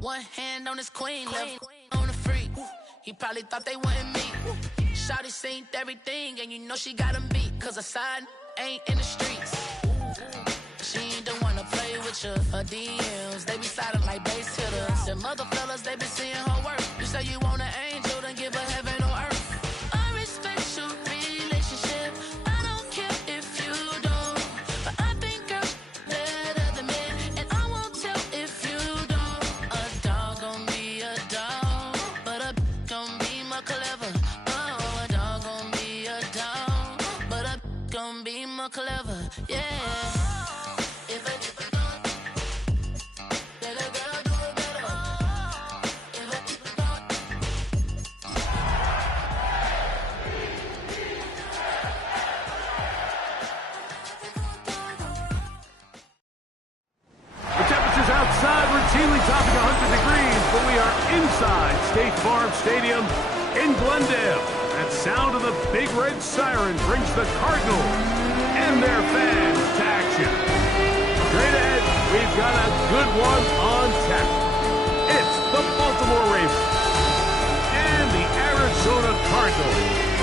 One hand on his queen, left on the freak. He probably thought they wanted me. Shawty seen everything, and you know she got him beat. Cause her side ain't in the streets. She ain't the one to play with you. Her DMs, they be silent like bass hitters. Them other fellas, they be seeing her work. You say you want an angel, then give her heaven on earth. I respect your relationship. I don't care if you don't. But I think girls better than men. And I won't tell if you don't. A dog gon' be a dog, but a gon' be more clever. Oh, a dog gon' be a dog, but a gon' be more clever. Yeah. Outside, routinely topping 100 degrees, but we are inside State Farm Stadium in Glendale. That sound of the big red siren brings the Cardinals and their fans to action. Straight ahead, we've got a good one on tap. It's the Baltimore Ravens and the Arizona Cardinals.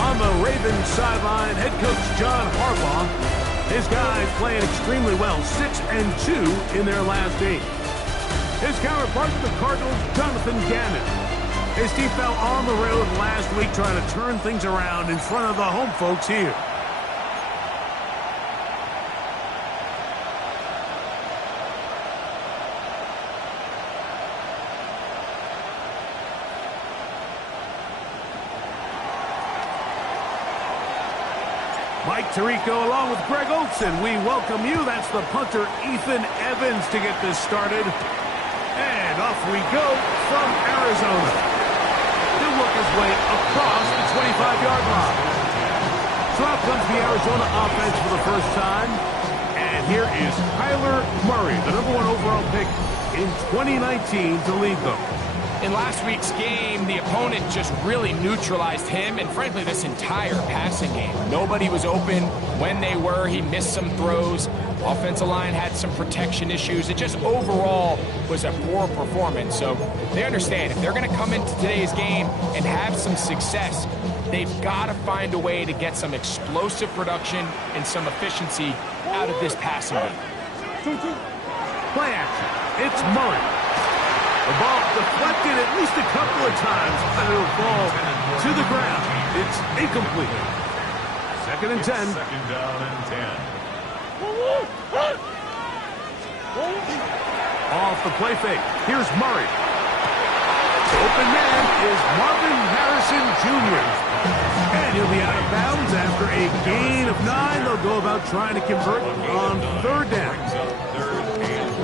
On the Ravens sideline, head coach John Harbaugh. His guys playing extremely well, 6-2 in their last 8. His counterpart, the Cardinals, Jonathan Gannon. His team fell on the road last week trying to turn things around in front of the home folks here. Mike Tirico along with Greg Olson. We welcome you. That's the punter, Ethan Evans, to get this started. And off we go from Arizona. He'll work his way across the 25-yard line. So out comes the Arizona offense for the first time. And here is Kyler Murray, the #1 overall pick in 2019 to lead them. In last week's game, the opponent just really neutralized him and, frankly, this entire passing game. Nobody was open. When they were, he missed some throws. Offensive line had some protection issues. It just overall was a poor performance. So they understand if they're going to come into today's game and have some success, they've got to find a way to get some explosive production and some efficiency out of this passing game. Play action. It's Murray. The ball deflected at least a couple of times, and it'll fall to the ground. It's incomplete. Second and 10. Second down and 10. Off the play fake. Here's Murray. Open man is Marvin Harrison Jr. And he'll be out of bounds after a gain of 9. They'll go about trying to convert on third down.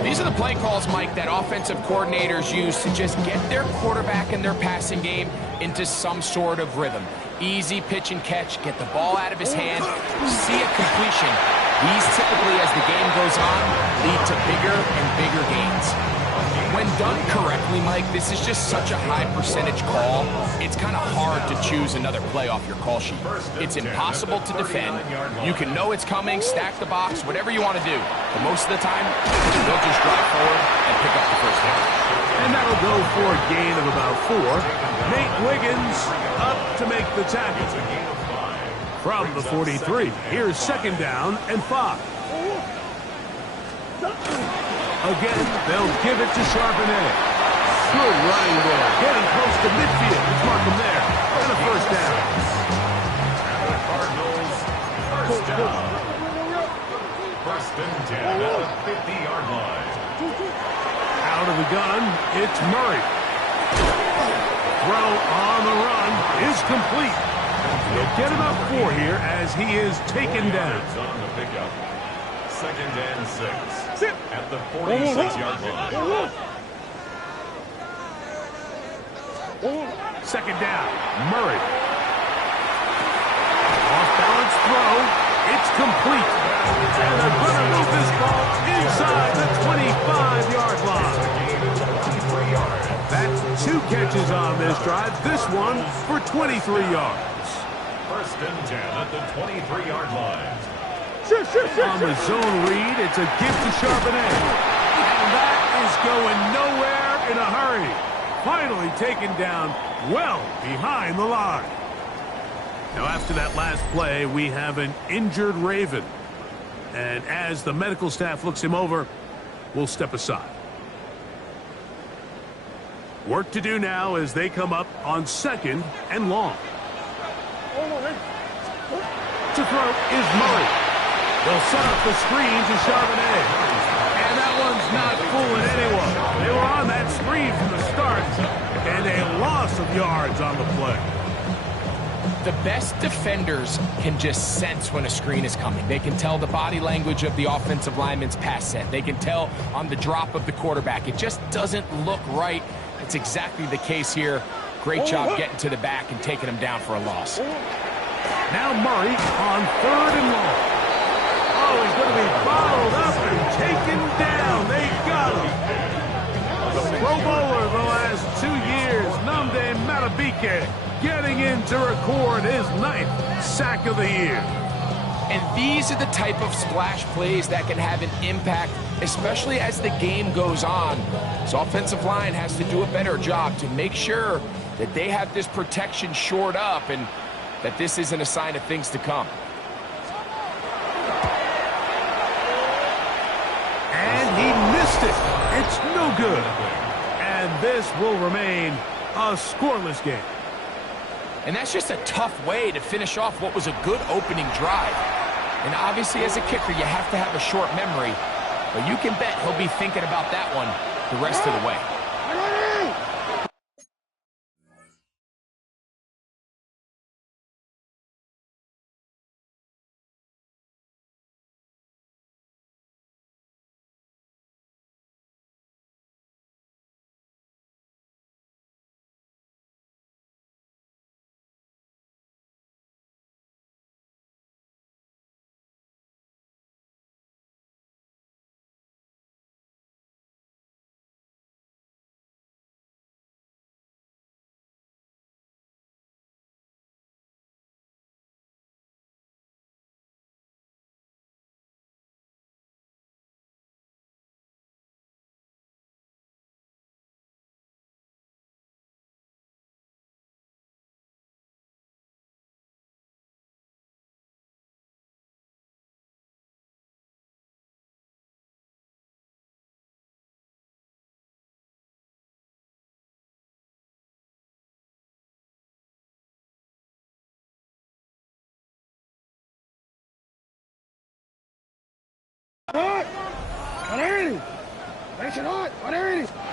These are the play calls, Mike, that offensive coordinators use to just get their quarterback and their passing game into some sort of rhythm. Easy pitch and catch, get the ball out of his hand, see a completion. These typically, as the game goes on, lead to bigger and bigger gains. When done correctly, Mike, this is just such a high percentage call. It's kind of hard to choose another play off your call sheet. It's impossible to defend. You can know it's coming, stack the box, whatever you want to do. But most of the time, they'll just drive forward and pick up the first down. And that'll go for a gain of about 4. Nate Wiggins up to make the tackle. From the 43, here's second down and 5. Again, they'll give it to Charbonnet. Good running there. Getting close to midfield. Let's mark him there. And a first down. And the Cardinals, first down. First and 10 at the 50-yard line. Out of the gun, it's Murray. Throw on the run is complete. They'll get about 4 here as he is taken down. On the pickup. Second and 6 at the 46-yard line. Second down, Murray. throw. It's complete. And they're going to move this ball inside the 25-yard line. That's 2 catches on this drive. This one for 23 yards. First and 10 at the 23-yard line. On the zone read, it's a give to Charbonnet. And that is going nowhere in a hurry. Finally taken down well behind the line. Now after that last play, we have an injured Raven. And as the medical staff looks him over, we'll step aside. Work to do now as they come up on 2nd and long. To throw is Murray. They'll set up the screen to Charbonnet. And that one's not fooling anyone. They were on that screen from the start. And a loss of yards on the play. The best defenders can just sense when a screen is coming. They can tell the body language of the offensive lineman's pass set. They can tell on the drop of the quarterback. It just doesn't look right. It's exactly the case here. Great job getting to the back and taking him down for a loss. Now Murray on 3rd and long. Oh, he's going to be bottled up and taken down. They got him. The Pro Bowler the last 2 years, Nnamdi Madubuike, getting in to record his 9th sack of the year. And these are the type of splash plays that can have an impact, especially as the game goes on. This offensive line has to do a better job to make sure that they have this protection shored up and that this isn't a sign of things to come. And he missed it. It's no good. And this will remain a scoreless game. And that's just a tough way to finish off what was a good opening drive. And obviously, as a kicker, you have to have a short memory. But you can bet he'll be thinking about that one the rest of the way.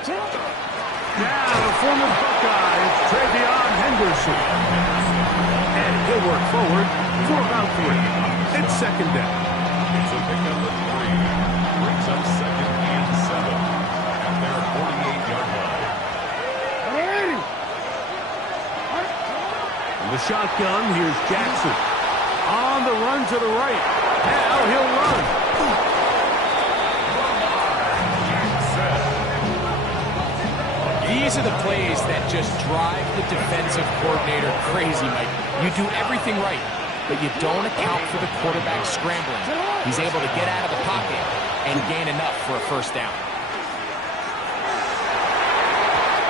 Now, the former Buckeye, it's Travion Henderson. And he'll work forward for about 3. It's 2nd down. It's a pickup of 3. Brings up 2nd and 7 at their 48-yard line. From the shotgun, here's Jackson. On the run to the right. Now he'll run. These are the plays that just drive the defensive coordinator crazy, Mike. You do everything right, but you don't account for the quarterback scrambling. He's able to get out of the pocket and gain enough for a first down.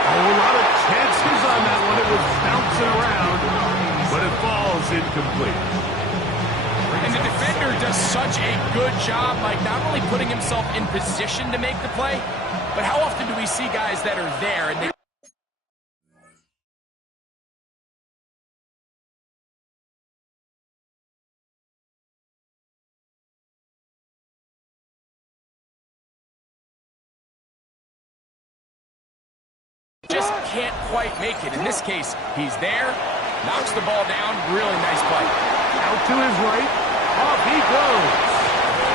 A lot of chances on that one. It was bouncing around, but it falls incomplete. And the defender does such a good job, Mike, not only putting himself in position to make the play, but how often do we see guys that are there and they just can't quite make it? In this case, he's there, knocks the ball down, really nice play. Out to his right, off he goes.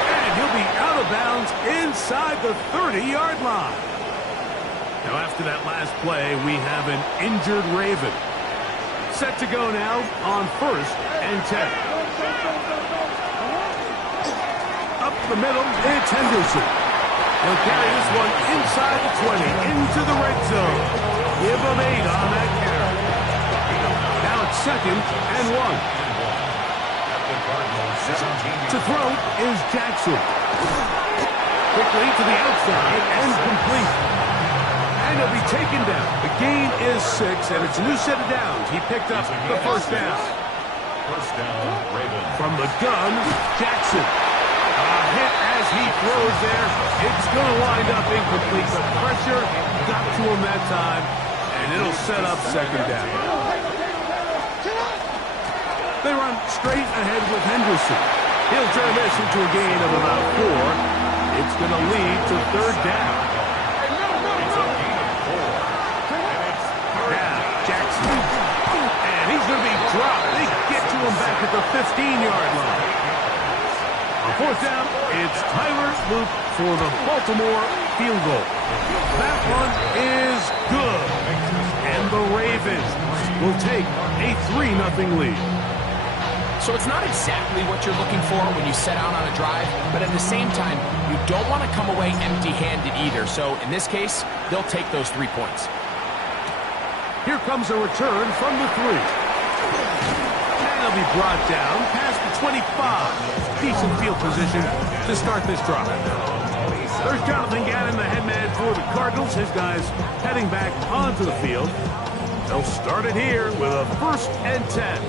And he'll be out of bounds inside the 30-yard line. Now after that last play, we have an injured Raven. Set to go now on 1st and 10. Up the middle, it's Henderson. He'll carry this one inside the 20, into the red zone. Give him 8 on that carry. Now it's 2nd and 1. To throw is Jackson. Quickly to the outside and complete. And he'll be taken down. The gain is 6, and it's a new set of downs. He picked up the first down. First down, Ravens. From the gun, Jackson. A hit as he throws there. It's going to wind up incomplete. The pressure got to him that time, and it'll set up 2nd down. They run straight ahead with Henderson. He'll turn this into a gain of about 4. It's going to lead to 3rd down. Now, Jackson. And he's going to be dropped. They get to him back at the 15-yard line. On 4th down, it's Tyler Luke for the Baltimore field goal. That one is good. And the Ravens will take a 3-0 lead. So it's not exactly what you're looking for when you set out on a drive, but at the same time, you don't want to come away empty-handed either. So in this case, they'll take those 3 points. Here comes a return from the 3. And he'll be brought down past the 25. Decent field position to start this drive. There's Jonathan Gannon, the head man for the Cardinals. His guys heading back onto the field. They'll start it here with a 1st and 10.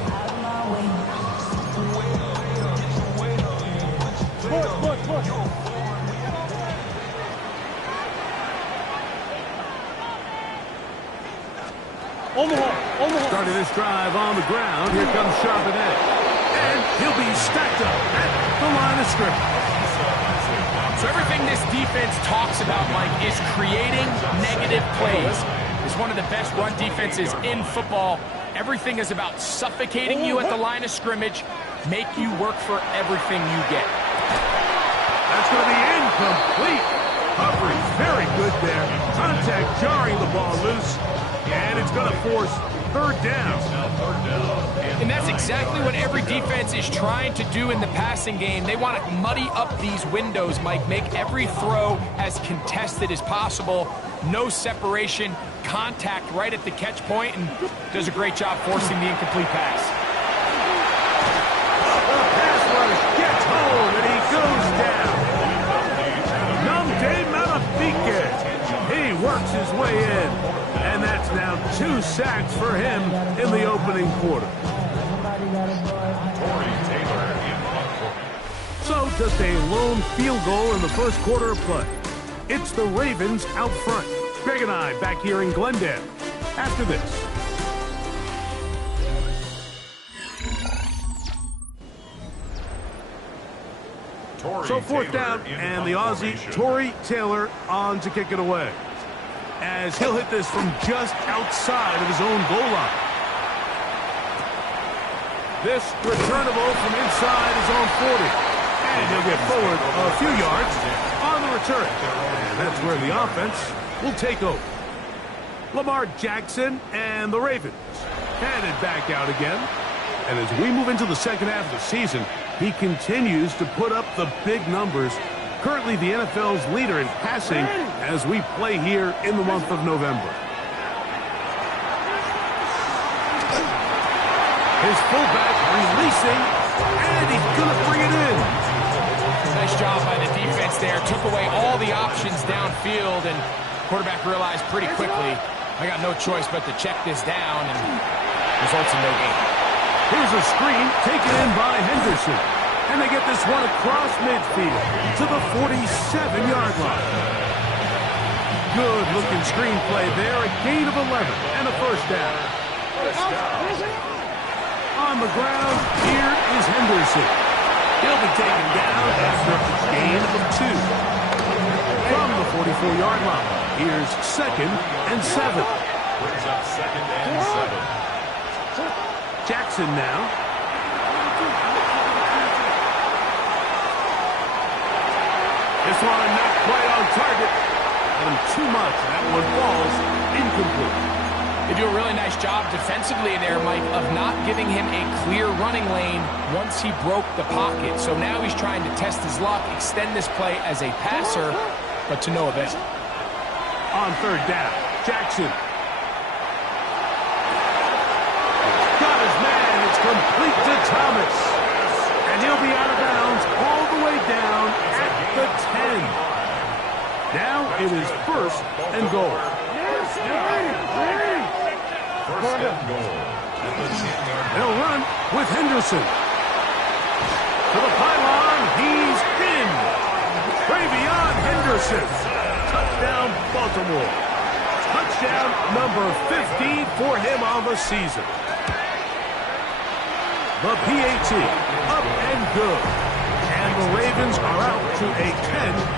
Starting this drive on the ground. Here comes Charbonnet. And he'll be stacked up at the line of scrimmage. So everything this defense talks about, Mike, is creating negative plays. It's one of the best run defenses in football. Everything is about suffocating you at the line of scrimmage, make you work for everything you get. That's going to be incomplete. Coverage very good there. Contact jarring the ball loose. And it's going to force 3rd down. And that's exactly what every defense is trying to do in the passing game. They want to muddy up these windows, Mike, make every throw as contested as possible. No separation, contact right at the catch point, and does a great job forcing the incomplete pass. The pass rush gets home, and he goes down. Namde Malafike. He works his way in, and that's now 2 sacks for him in the opening quarter. So just a lone field goal in the first quarter of play. It's the Ravens out front. Greg and I back here in Glendale after this. So 4th down, and the Aussie, Torrey Taylor, on to kick it away. As he'll hit this from just outside of his own goal line. This returnable from inside his own 40. And he'll get forward a few yards on the return. And that's where the offense will take over. Lamar Jackson and the Ravens headed back out again. And as we move into the 2nd half of the season, he continues to put up the big numbers. Currently the NFL's leader in passing as we play here in the month of November. His fullback releasing, and he's going to bring it in. Nice job by the defense there. Took away all the options downfield, and quarterback realized pretty quickly, I got no choice but to check this down, and results in no gain. Here's a screen taken in by Henderson. And they get this one across midfield to the 47-yard line. Good-looking screenplay there. A gain of 11 and a 1st down. On the ground, here is Henderson. He'll be taken down after a gain of 2. From the 44-yard line, here's 2nd and 7. Brings up 2nd and 7. Jackson now. This one not quite on target. And too much. That one falls incomplete. They do a really nice job defensively in there, Mike, of not giving him a clear running lane once he broke the pocket. So now he's trying to test his luck, extend this play as a passer, but to no avail. On third down, Jackson. Got his man. It's complete to Thomas. And he'll be out of bounds all the way down at the 10. Now it is first and goal. First and goal. They'll run with Henderson. To the pylon, he's in. Way beyond Henderson. Touchdown, Baltimore. Touchdown number 50 for him on the season. The PAT, up and good. And the Ravens are out to a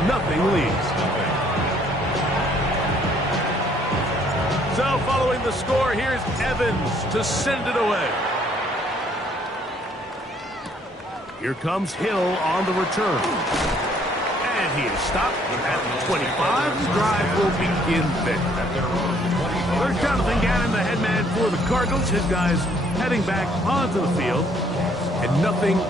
10-0 lead. So following the score, here's Evans to send it away. Here comes Hill on the return. And he is stopped at the 25. The drive will begin there. There's Jonathan Gannon, the head man for the Cardinals. His guys heading back onto the field. And nothing...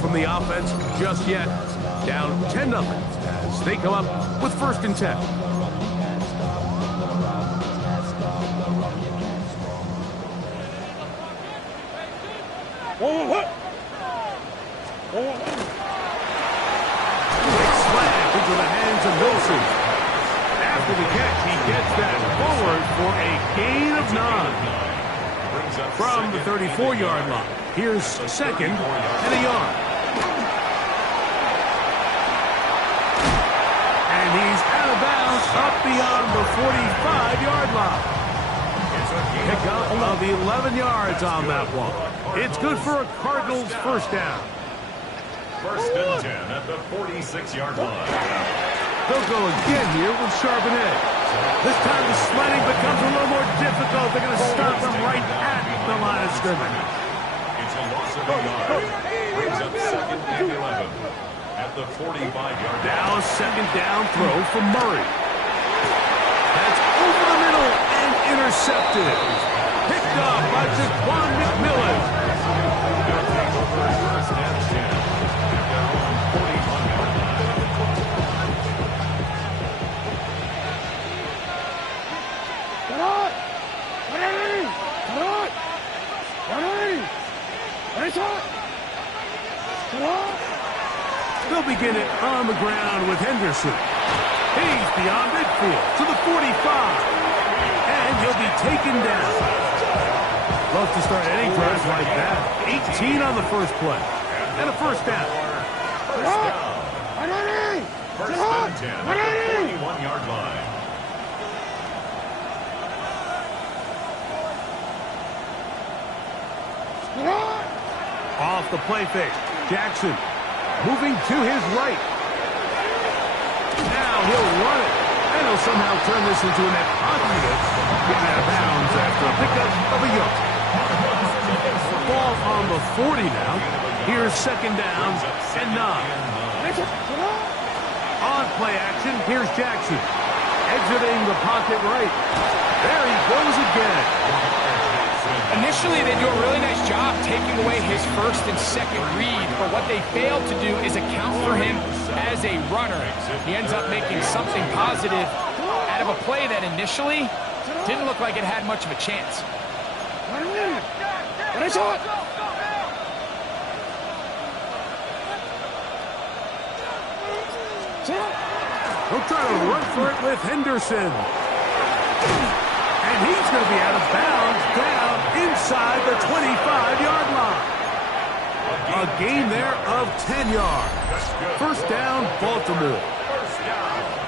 from the offense just yet. Down 10-0 as they come up with first and 10. Quick slant into the hands of Wilson. After the catch, he gets that forward for a gain of 9. From the 34-yard line. Here's second and a yard. And he's out of bounds up beyond the 45-yard line. Pickup of 11 yards on that one. It's good for a Cardinals first down. First and 10 at the 46-yard line. They'll go again here with Charbonnet. This time the sledding becomes a little more difficult. They're going to stop him right at the line of scrimmage. It's a loss of a yard. Brings up second and 11 at the 45-yard line. Now a second down throw from Murray. That's over the middle and intercepted. Picked up by Jaquan McMillan. They'll take over first and 10 at their own 45-yard line. They'll begin it on the ground with Henderson. He's beyond midfield to the 45. And he'll be taken down. Love to start any drive like that. 18 on the first play. And a first down. First and 10 at the 41-yard line. Off the play fake. Jackson moving to his right. Now he'll run it. And he'll somehow turn this into a net positive. Getting out of bounds after a pickup of a yard. Ball on the 40 now. Here's second down and 9. On play action, here's Jackson. Exiting the pocket right. There he goes again. Initially, they do a really nice job taking away his first and second read, but what they failed to do is account for him as a runner. He ends up making something positive out of a play that initially didn't look like it had much of a chance. He'll try to run for it with Henderson. And he's going to be out of bounds down inside the 25-yard line. A gain there of 10 yards. First down, Baltimore.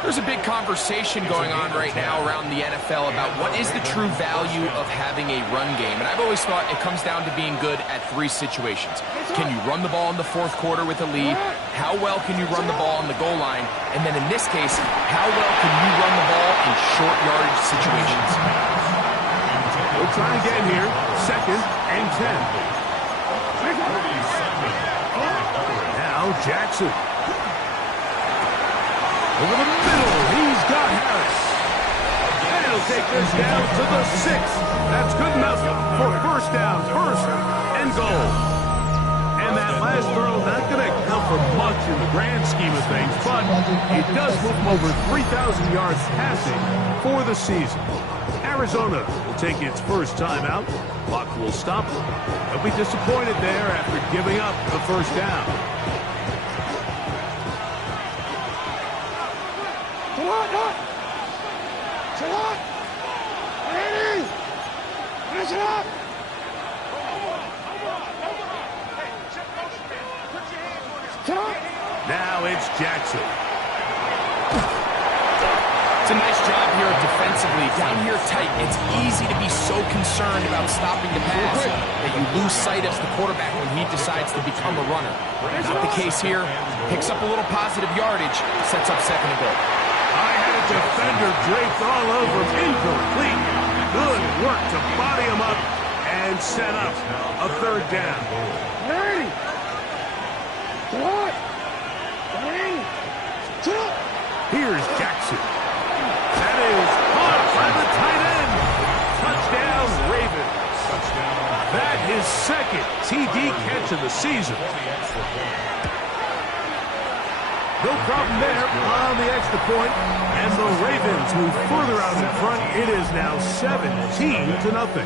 There's a big conversation going on right now around the NFL about what is the true value of having a run game. And I've always thought it comes down to being good at three situations. Can you run the ball in the fourth quarter with a lead? How well can you run the ball on the goal line? And then in this case, how well can you run the ball in short yardage situations? We'll try again here. 2nd and 10. Now Jackson. Over the middle, he's got Harris. And he'll take this down to the 6. That's good enough for first down, 1st and goal. And that last throw, not going to count for much in the grand scheme of things, but it does move him over 3,000 yards passing for the season. Arizona will take its first timeout. Clock will stop. They'll be disappointed there after giving up the first down. Now it's Jackson. It's a nice job here defensively. Down here tight, it's easy to be so concerned about stopping the pass that you lose sight of the quarterback when he decides to become a runner. Not the case here. Picks up a little positive yardage, sets up 2nd and goal. I had a defender draped all over him. Incomplete. Good work to body him up and set up a 3rd down. Here's Jackson. That is caught by the tight end. Touchdown, Ravens. That is 2nd TD catch of the season. No problem there on the extra point. And the Ravens move further out in front. It is now 17-0.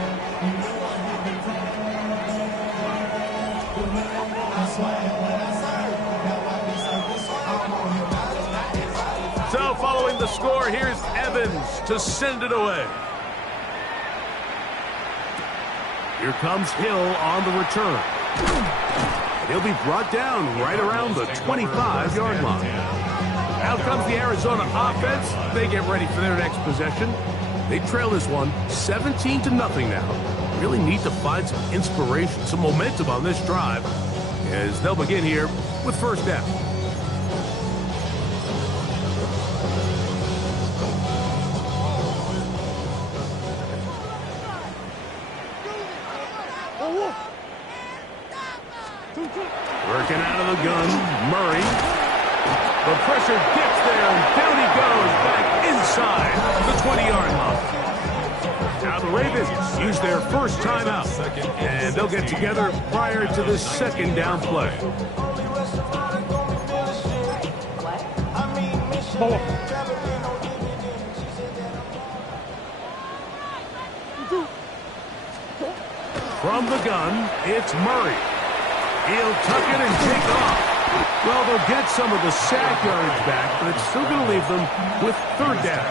So following the score, here's Evans to send it away. Here comes Hill on the return. He'll be brought down right around the 25-yard line. Out comes the Arizona offense. They get ready for their next possession. They trail this one 17-0 now. Really need to find some inspiration, some momentum on this drive as they'll begin here with first down. Working out of the gun, Murray. The pressure gets there, and down he goes, back inside the 20-yard line. Now the Ravens use their first timeout, and they'll get together prior to the 2nd down play. From the gun, it's Murray. He'll tuck it and take off. Well, they'll get some of the sack yardage back, but it's still going to leave them with 3rd down.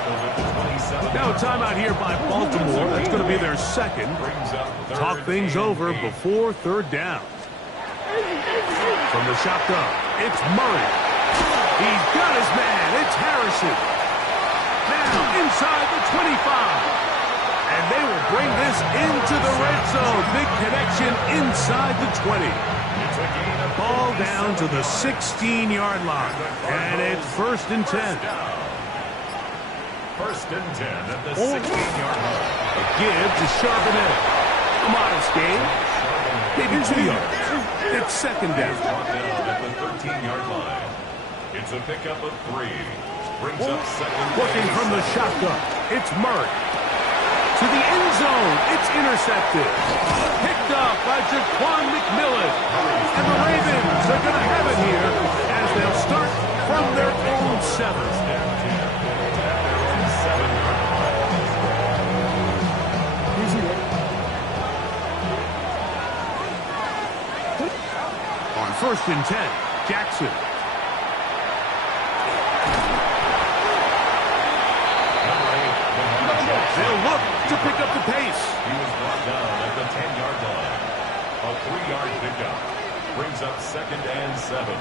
Now a timeout here by Baltimore. That's going to be their 2nd. Talk things over before 3rd down. From the shotgun, it's Murray. He's got his man. It's Harrison. Now inside the 25. And they will bring this into the red zone. Big connection inside the 20. Ball down to the 16-yard line. And it's 1st and 10. 1st and 10 at the 16-yard line. A give to Charbonnet. A modest gain. Maybe 2 yards. It's 2nd down. At the 13-yard line. It's a pickup of 3. Brings up 2nd. Working from the shotgun. It's Murray. To the end zone. It's intercepted. Picked up by Jaquan McMillan. And the Ravens are going to have it here as they'll start from their own 7. On 1st and 10, Jackson. They'll look to pick up the pace. He was brought down at the 10-yard line. A 3-yard pickup brings up 2nd and 7.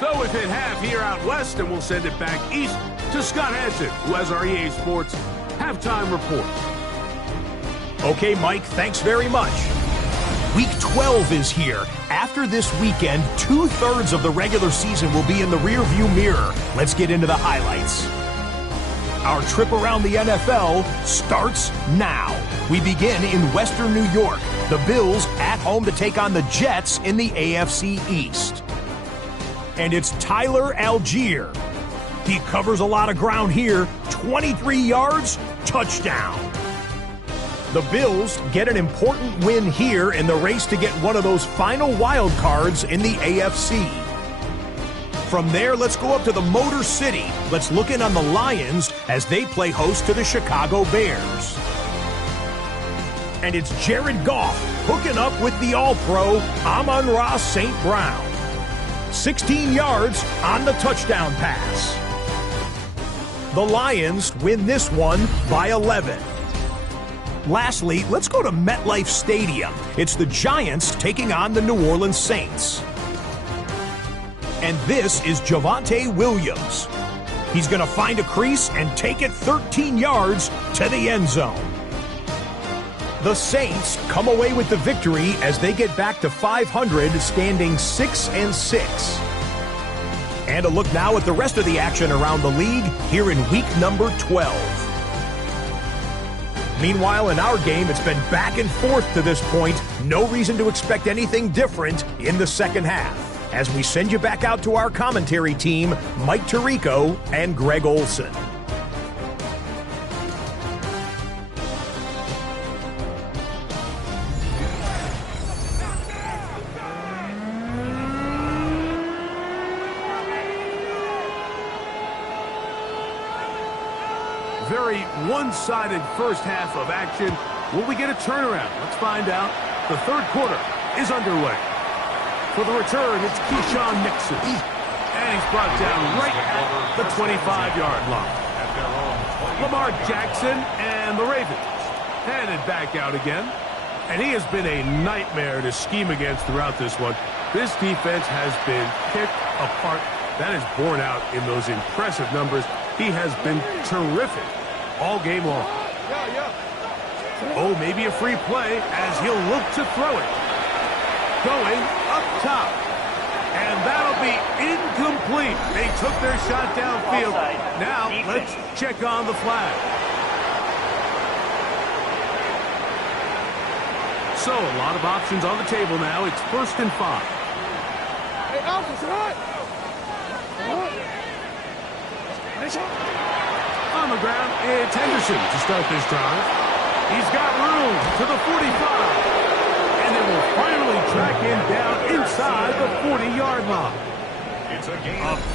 So we've hit half here out west, and we'll send it back east to Scott Hansen, who has our EA Sports halftime report. Okay, Mike, thanks very much. Week 12 is here. After this weekend, 2/3 of the regular season will be in the rearview mirror. Let's get into the highlights. Our trip around the NFL starts now. We begin in Western New York. The Bills at home to take on the Jets in the AFC East. And it's Tyler Algier. He covers a lot of ground here. 23 yards, touchdown. The Bills get an important win here in the race to get one of those final wild cards in the AFC. From there, let's go up to the Motor City. Let's look in on the Lions as they play host to the Chicago Bears. And it's Jared Goff hooking up with the All-Pro Amon-Ra St. Brown. 16 yards on the touchdown pass. The Lions win this one by 11. Lastly, let's go to MetLife Stadium. It's the Giants taking on the New Orleans Saints. And this is Javonte Williams. He's going to find a crease and take it 13 yards to the end zone. The Saints come away with the victory as they get back to 500, standing 6-6. And a look now at the rest of the action around the league here in week number 12. Meanwhile, in our game, it's been back and forth to this point. No reason to expect anything different in the second half. As we send you back out to our commentary team, Mike Tirico and Greg Olson. Very one-sided first half of action. Will we get a turnaround? Let's find out. The third quarter is underway. For the return, it's Keyshawn Nixon. And he's brought down right at the 25-yard line. Lamar Jackson and the Ravens headed back out again. And he has been a nightmare to scheme against throughout this one. This defense has been picked apart. That is borne out in those impressive numbers. He has been terrific all game long. Oh, maybe a free play as he'll look to throw it. Going up top. And that'll be incomplete. They took their shot downfield. Now, let's check on the flag. So, a lot of options on the table now. It's 1st and 5. Hey, Alpha's hot! On the ground, it's Henderson to start this drive. He's got room to the 45. And they will finally track him down inside the 40-yard line. A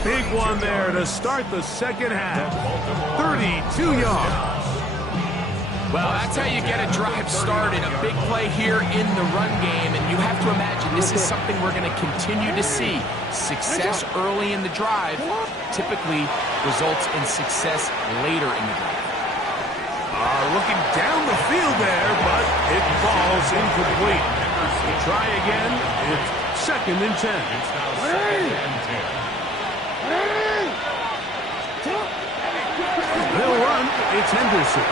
big one there to start the second half. 32 yards. Well, that's how you get a drive started. A big play here in the run game, and you have to imagine this is something we're going to continue to see. Success early in the drive typically results in success later in the drive. Looking down the field there, but it falls incomplete. We try again. It's 2nd and 10. They'll run. It's Henderson.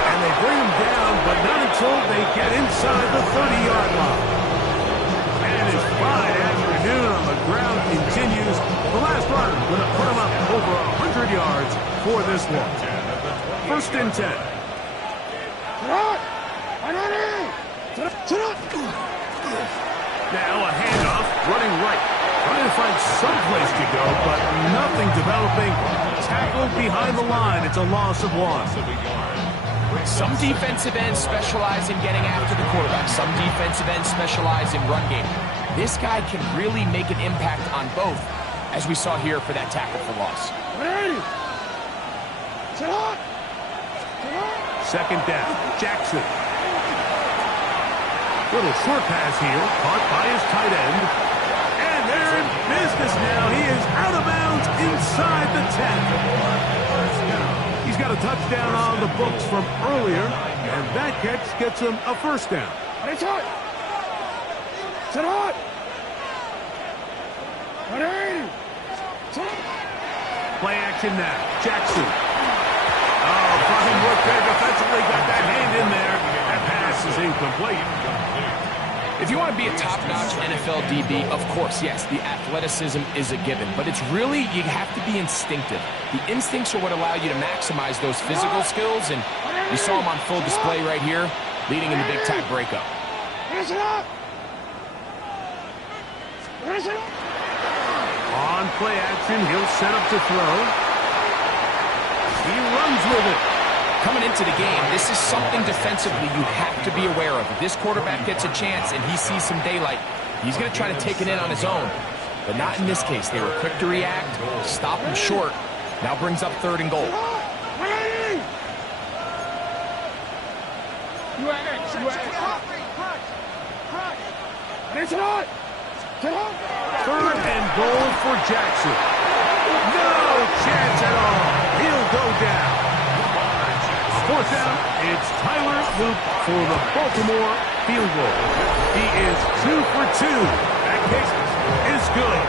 And they bring him down, but not until they get inside the 30-yard line. And his fine afternoon on the ground continues. The last run going to put him up over 100 yards for this one. 1st and 10. Now a handoff, running right. Trying to find some place to go, but nothing developing. Tackled behind the line. It's a loss of 1. Some defensive ends specialize in getting after the quarterback. Some defensive ends specialize in run game. This guy can really make an impact on both, as we saw here for that tackle for loss. 2nd down. Jackson. Little short pass here, caught by his tight end. And they're in business now. He is out of bounds inside the 10. He's got a touchdown on the books from earlier, and that catch gets him a 1st down. Play action now. Jackson. Oh, fine work there defensively. Got that hand in there. That pass is incomplete. If you want to be a top-notch NFL DB, of course, yes, the athleticism is a given. But it's really, you have to be instinctive. The instincts are what allow you to maximize those physical skills. And you saw him on full display right here, leading in the big-time breakup. On play action, he'll set up to throw. He runs with it. Coming into the game, this is something defensively you have to be aware of. If this quarterback gets a chance and he sees some daylight, he's going to try to take it in on his own. But not in this case. They were quick to react, stop him short. Now brings up 3rd and goal. Third and goal for Jackson. No chance at all. He'll go down. 4th down, it's Tyler Luke for the Baltimore field goal. He is 2 for 2. That kick is good.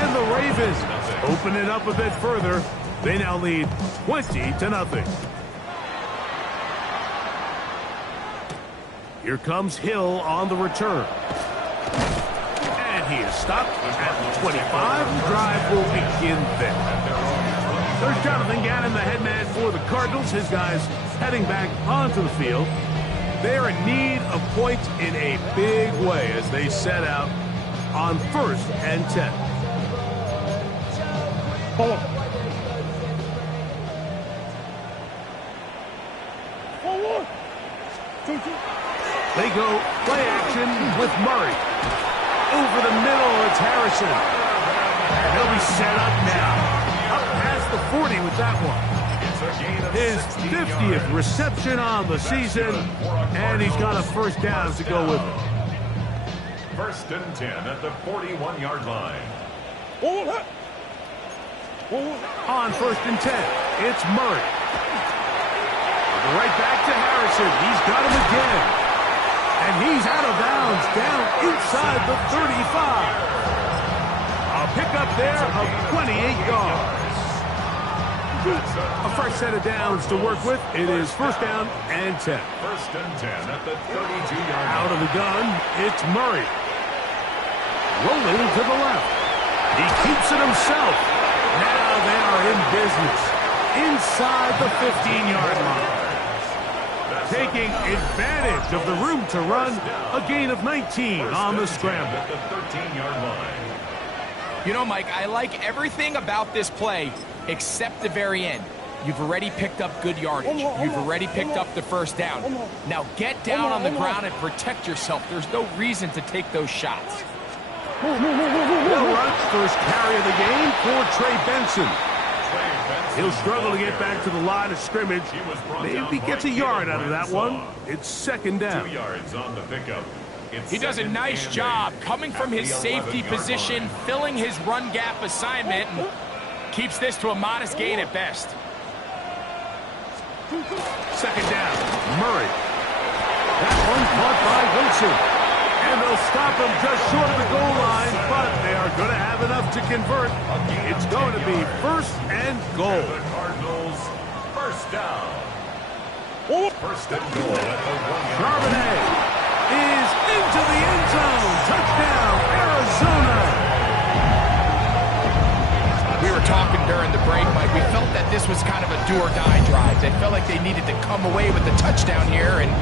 And the Ravens open it up a bit further. They now lead 20-0. Here comes Hill on the return. And he is stopped at the 25. The drive will begin there. There's Jonathan Gannon, the head man for the Cardinals. His guys heading back onto the field. They're in need of points in a big way as they set out on 1st and 10. They go play action with Murray. Over the middle, it's Harrison. They'll be set up now. Up past the 40 with that one. His 50th reception on the season, and he's got a 1st down to go with it. 1st and 10 at the 41-yard line. On 1st and 10, it's Murray. Right back to Harrison. He's got him again. And he's out of bounds down inside the 35. A pickup there of 28 yards. A fresh set of downs to work with. It is 1st down and 10. 1st and 10 at the 32-yard line. Out of the gun, it's Murray. Rolling to the left. He keeps it himself. Now they are in business. Inside the 15-yard line. Taking advantage of the room to run. A gain of 19 on the scramble. At the 13-yard line. You know, Mike, I like everything about this play except the very end. You've already picked up good yardage. You've already picked up the 1st down. Now get down on the ground and protect yourself. There's no reason to take those shots. Will Rush, first carry of the game for Trey Benson. He'll struggle to get back to the line of scrimmage. Maybe he gets a yard out of that one. It's 2nd down. 2 yards on the pickup. He does a nice job coming from his safety position, filling his run gap assignment, and keeps this to a modest gain at best. 2nd down, Murray. That one caught by Wilson. And they'll stop him just short of the goal line, but they are going to have enough to convert. It's going to be 1st and goal. The Cardinals, 1st down. 1st and goal at the 1-yard line. Charbonnet is into the end zone. Touchdown, Arizona. We were talking during the break, Mike. We felt that this was kind of a do-or-die drive. They felt like they needed to come away with the touchdown here, and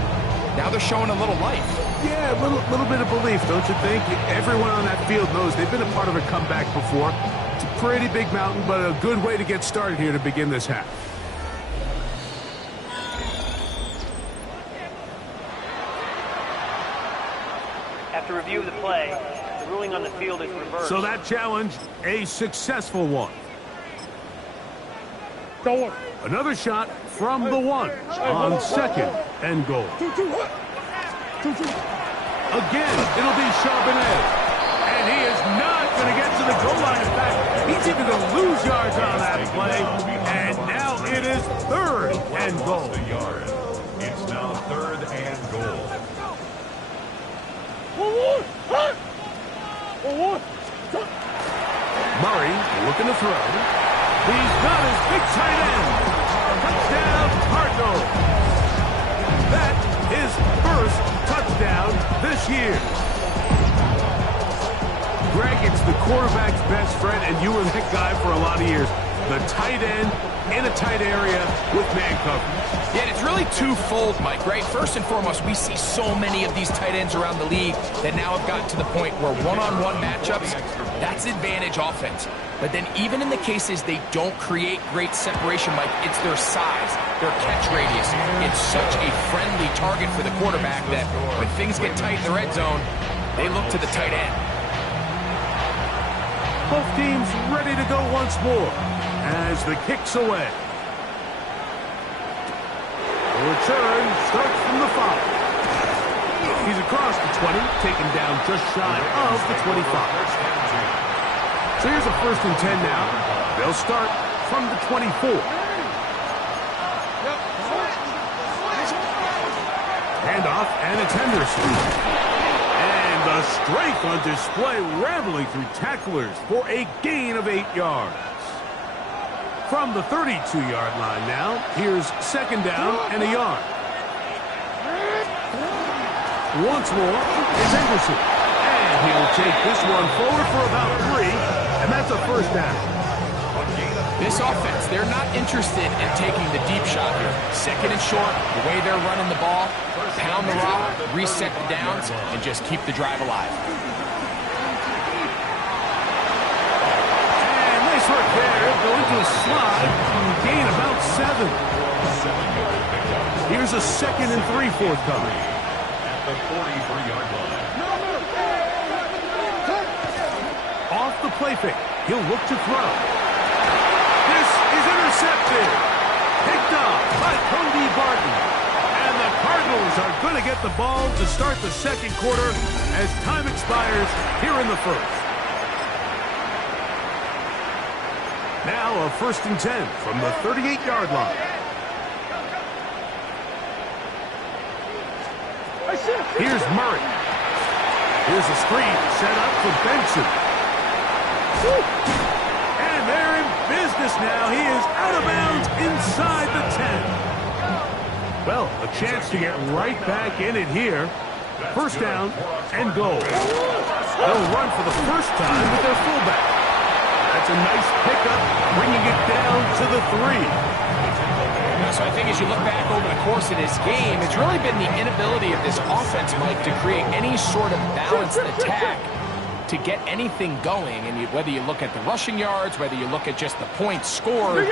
now they're showing a little life. Yeah, a little bit of belief, don't you think? Everyone on that field knows they've been a part of a comeback before. It's a pretty big mountain, but a good way to get started here to begin this half. After review of the play, the ruling on the field is reversed. So that challenge, a successful one. Another shot from the 1 on 2nd and goal. Again, it'll be Charbonnet. And he is not going to get to the goal line. In fact, he's even going to lose yards on that play. And now it is 3rd and goal. It's now 3rd and goal. looking to throw. He's got his big tight end. Touchdown, Cardinals. That is first touchdown this year. Greg, it's the quarterback's best friend, and you were that guy for a lot of years. The tight end in a tight area with man coverage. Yeah, and it's really twofold, Mike, right? First and foremost, we see so many of these tight ends around the league that now have gotten to the point where one-on-one matchups, that's advantage offense. But then even in the cases they don't create great separation, Mike, it's their size, their catch radius. It's such a friendly target for the quarterback that when things get tight in the red zone, they look to the tight end. Both teams ready to go once more as the kick's away. The return starts from the 5. He's across the 20, taken down just shy of the 25. So here's a 1st and 10 now. They'll start from the 24. Handoff, and it's Henderson. And the strength on display, rambling through tacklers for a gain of 8 yards. From the 32-yard line now, here's 2nd down and a yard. Once more, it's Henderson. And he'll take this one forward for about 3, and that's a 1st down. This offense, they're not interested in taking the deep shot here. 2nd and short, the way they're running the ball, pound the rock, reset the downs, and just keep the drive alive. Right there, going to a slide, gain about 7. Here's a 2nd and 3 forthcoming. At the 43-yard line. Off the play fake, he'll look to throw. This is intercepted. Picked up by Cody Barton. And the Cardinals are going to get the ball to start the 2nd quarter as time expires here in the 1st. Now a 1st and 10 from the 38-yard line. Here's Murray. Here's a screen set up for Benson. And they're in business now. He is out of bounds inside the 10. Well, a chance to get right back in it here. 1st down and goal. They'll run for the 1st time with their fullback. That's a nice pickup, bringing it down to the 3. So I think as you look back over the course of this game, it's really been the inability of this offense, Mike, to create any sort of balanced attack to get anything going. And whether you look at the rushing yards, whether you look at just the points scored,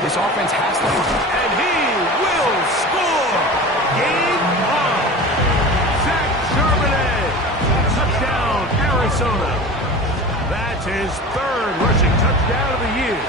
this offense has to... And he will score! Game on! Zach Charbonnet! Touchdown, Arizona! That's his 3rd rushing touchdown of the year.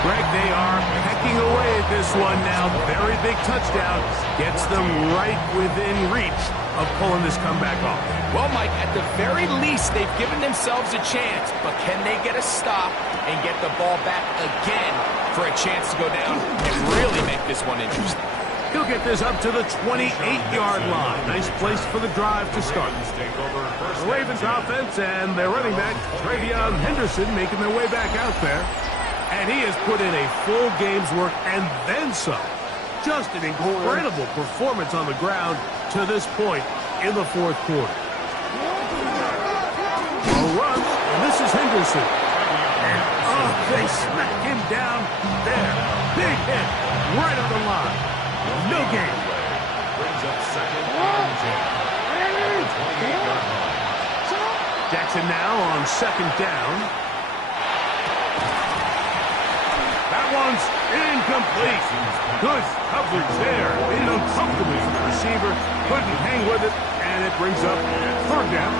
Greg, they are pecking away at this one now. Very big touchdown. Gets them right within reach of pulling this comeback off. Well, Mike, at the very least, they've given themselves a chance. But can they get a stop and get the ball back again for a chance to go down and really make this one interesting? He'll get this up to the 28-yard line. Nice place for the drive to start. The Ravens offense and their running back, Travion Henderson, making their way back out there. And he has put in a full game's work and then some. Just an incredible performance on the ground to this point in the 4th quarter. A run, and this is Henderson. And, they smack him down there. Big hit right on the line. No gain. Brings up 2nd and 10. 28-yard line. Jackson now on 2nd down. That one's incomplete. Good coverage there. Made it uncomfortable for the receiver. Couldn't hang with it, and it brings up 3rd down.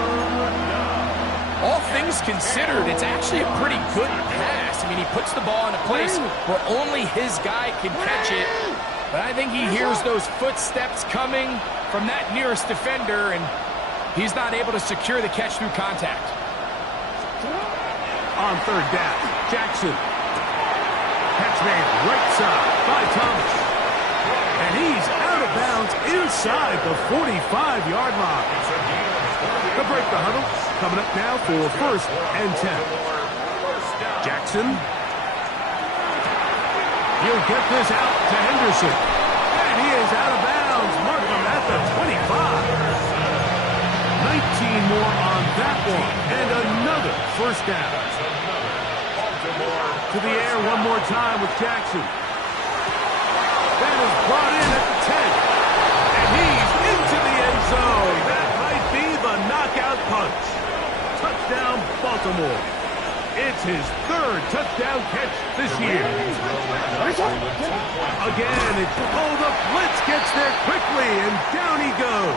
All things considered, it's actually a pretty good pass. I mean, he puts the ball in a place where only his guy can catch it. But I think he hears those footsteps coming from that nearest defender, and he's not able to secure the catch through contact. On 3rd down, Jackson. Catch made right side by Thomas. And he's out of bounds inside the 45-yard line. To break the huddle, coming up now for 1st and 10. Jackson. He'll get this out to Henderson. And he is out of bounds. Mark him at the 25. 19 more on that one. And another 1st down. To the air one more time with Jackson. That is brought in at the 10. And he's into the end zone. That might be the knockout punch. Touchdown, Baltimore. It's his 3rd touchdown catch this year. Again, the blitz gets there quickly, and down he goes.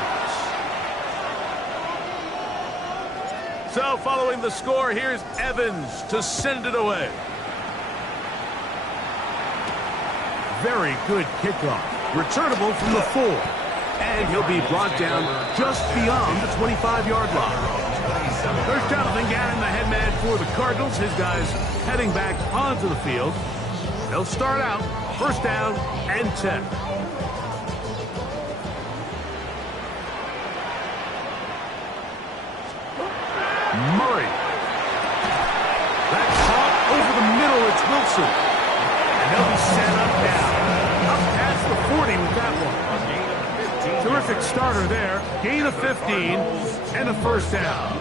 So following the score, here's Evans to send it away. Very good kickoff. Returnable from the 4. And he'll be brought down just beyond the 25-yard line. There's Jonathan Gannon, the head man for the Cardinals. His guys heading back onto the field. They'll start out 1st down and 10. Murray. That's caught over the middle. It's Wilson. And they'll be set up now. Up past the 40 with that one. Terrific starter there. Gain of 15 and a 1st down.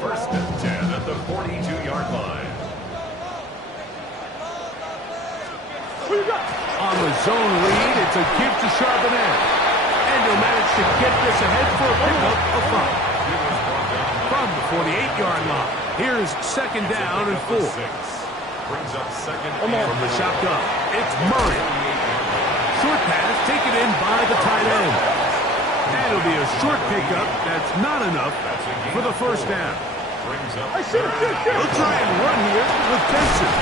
1st and 10 at the 42-yard line. On the zone read, it's a give to Charbonnet. And he'll manage to get this ahead for a pickup of 5. From the 48-yard line. Here's 2nd down and 4. Brings up 2nd From the shotgun, it's Murray. Short pass taken in by the tight end. And it'll be a short pickup. That's not enough for the 1st down. He'll try and run here with Benson.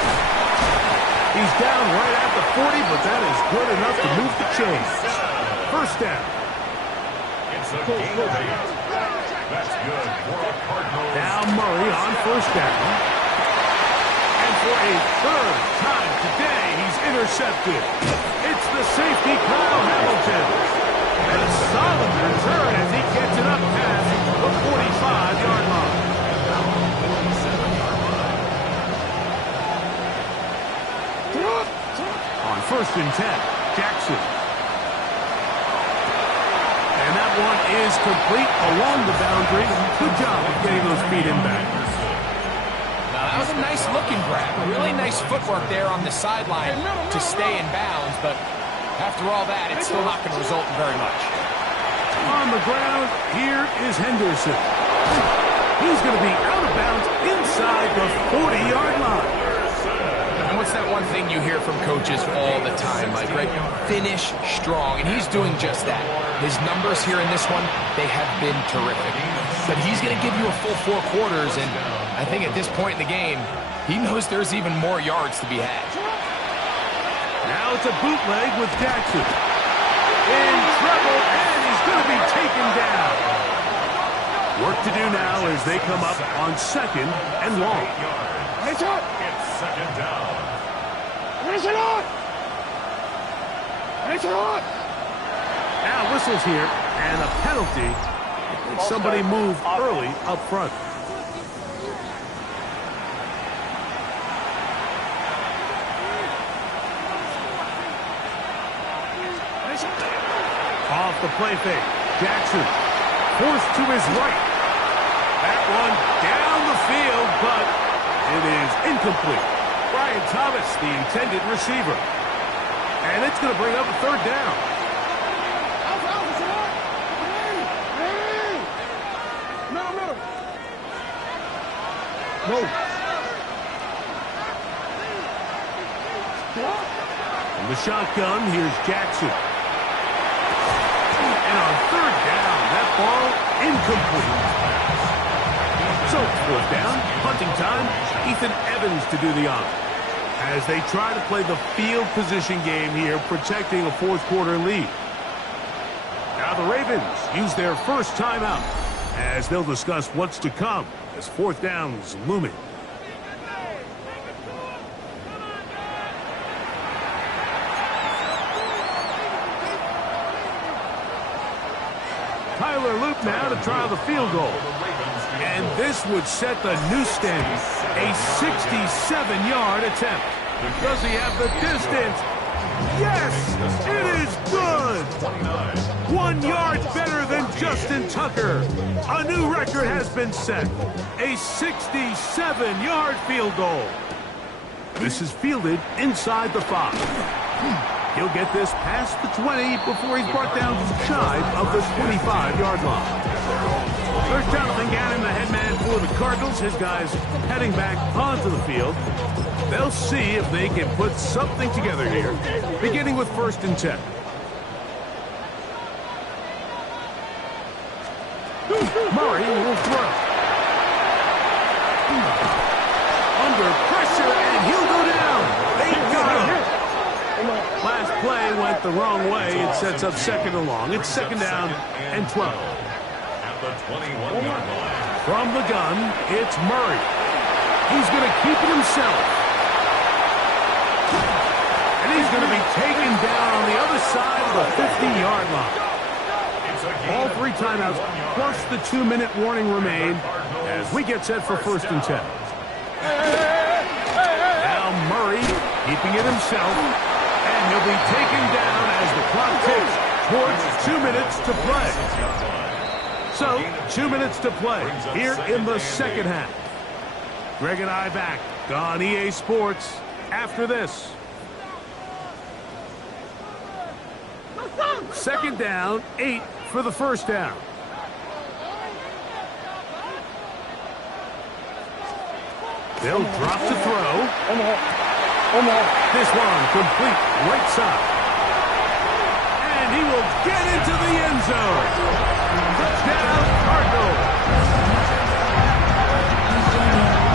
He's down right at the 40, but that is good enough to move the chains. 1st down. It's a gain of 8. That's good for the Cardinals. Now Murray on 1st down. And for a 3rd time today, he's intercepted. It's the safety, Kyle Hamilton. And a solid return as he gets it up past the 45-yard line. On 1st and 10, Jackson. And that one is complete along the boundary. Good job of getting those feet in back. Now, that was a nice looking grab. Really nice footwork there on the sideline to stay in bounds, but after all that, it's still not going to result in very much. On the ground, here is Henderson. He's going to be out of bounds inside the 40-yard line. And what's that one thing you hear from coaches all the time, Mike, right? Finish strong, and he's doing just that. His numbers here in this one, they have been terrific. But he's going to give you a full 4 quarters, and I think at this point in the game, he knows there's even more yards to be had. Now it's a bootleg with Jackson. In trouble, and he's going to be taken down. Work to do now as they come up on 2nd and long. It's 2nd down. Now whistles here, and a penalty. Somebody moved early up front. Off the play fake. Jackson forced to his right. That one down the field, but it is incomplete. Brian Thomas, the intended receiver. And it's going to bring up a 3rd down. No. From the shotgun, here's Jackson. And on 3rd down, that ball incomplete. So 4th down, punting time. Ethan Evans to do the honor. As they try to play the field position game here, protecting a 4th quarter lead. Now the Ravens use their first timeout as they'll discuss what's to come as 4th down's looming. Tyler Loop now to try the field goal. And this would set the new standard. A 67-yard attempt. Does he have the distance? Yes, it is good. 1 yard better than Justin Tucker. A new record has been set. A 67-yard field goal. This is fielded inside the 5. He'll get this past the 20 before he's brought down shy of the 25-yard line. There's Jonathan Gannon, the head man for the Cardinals. His guys heading back onto the field. They'll see if they can put something together here, beginning with 1st and 10. Murray will throw. Under pressure, and he'll go down. They got him. Last play went the wrong way. It sets up 2nd and long. It's 2nd down and 12. At the 21-yard line. From the gun, it's Murray. He's going to keep it himself. And he's going to be taken down on the other side of the 50-yard line. All 3 timeouts plus the 2-minute warning remain as we get set for 1st and 10. Now Murray keeping it himself, and he'll be taken down as the clock ticks towards 2 minutes to play. So, 2 minutes to play here in the 2nd half. Greg and I back on EA Sports after this. 2nd down, 8 for the 1st down. They'll drop to throw. This one complete right side. And he will get into the end zone. Touchdown, Cardinals.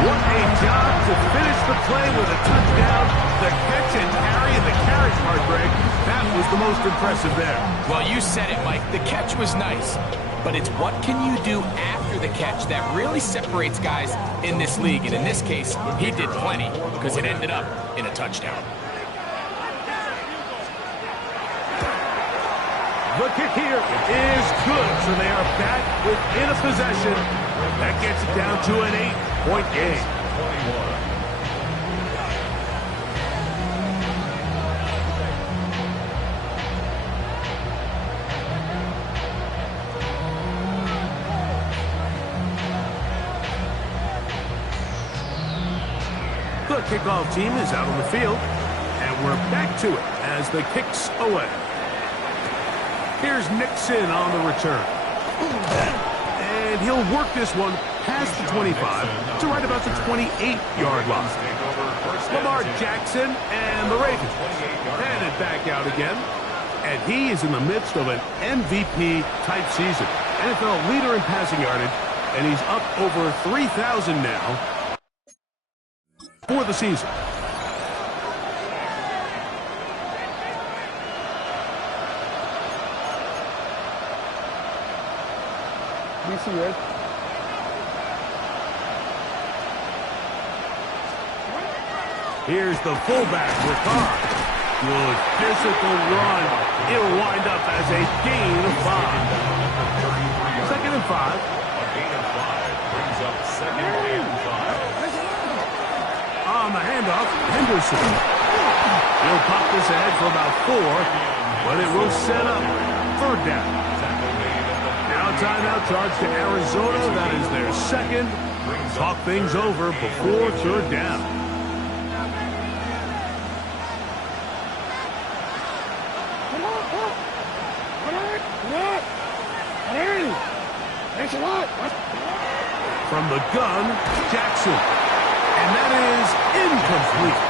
What a job to finish the play with a touchdown. The catch and carry, and the carry part, Greg, that was the most impressive there. Well, you said it, Mike. The catch was nice. But it's what can you do after the catch that really separates guys in this league. And in this case, he did plenty because it ended up in a touchdown. The kick here is good, so they are back within a possession. That gets it down to an 8-point game. The kickoff team is out on the field, and we're back to it as the kick's away. Here's Nixon on the return. And he'll work this one past the 25 to right about the 28-yard line. Lamar Jackson and the Ravens headed back out again. And he is in the midst of an MVP-type season. NFL leader in passing yardage, and he's up over 3,000 now for the season. Here's the fullback, Ricard. Good physical run. It'll wind up as a gain of 5. 2nd and 5. A gain of 5 brings up 2nd and 5. On the handoff, Henderson. He'll pop this ahead for about 4, but it will set up 3rd down. Now timeout charge to Arizona. That is their 2nd. Talk things over before 3rd down. From the gun, Jackson. And that is incomplete.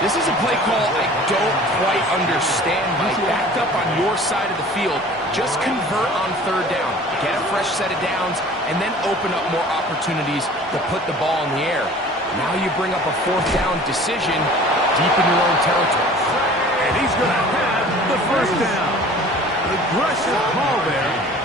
This is a play call I don't quite understand, Mike. Backed up on your side of the field. Just convert on 3rd down. Get a fresh set of downs, and then open up more opportunities to put the ball in the air. Now you bring up a 4th down decision deep in your own territory. And he's going to have the 1st down. Aggressive call there.